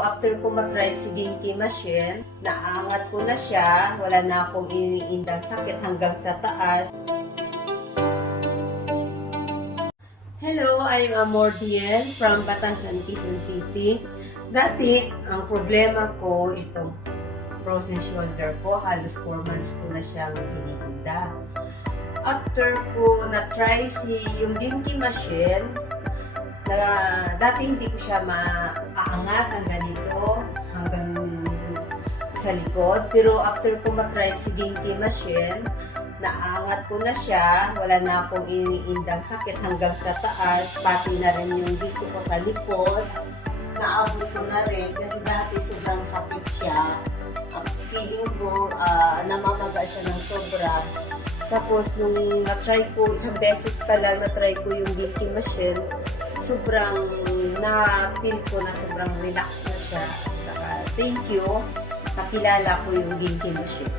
after ko matry si Dinky Machine, naangat ko na siya. Wala na akong iniindang sakit hanggang sa taas. Hello, I'm Amordiel from Batasan, Quezon City. Dati, ang problema ko, itong frozen shoulder ko, halos 4 months ko na siyang iniinda. After ko na-try yung Dinky Machine, dati hindi ko siya maaangat ng ganito hanggang sa likod. Pero after ko matry si Dinky Machine, naangat ko na siya. Wala na akong iniindang sakit hanggang sa taas. Pati na rin yung dito ko sa likod. Naabot ko na rin kasi dati sobrang sakit siya. Feeling ko namamaga siya ng sobra. Tapos nung na-try ko, isang beses pa lang na-try ko yung Dinky Machine, sobrang na-feel ko na sobrang relax na siya. Saka, thank you, nakilala ko yung Dinky Machine.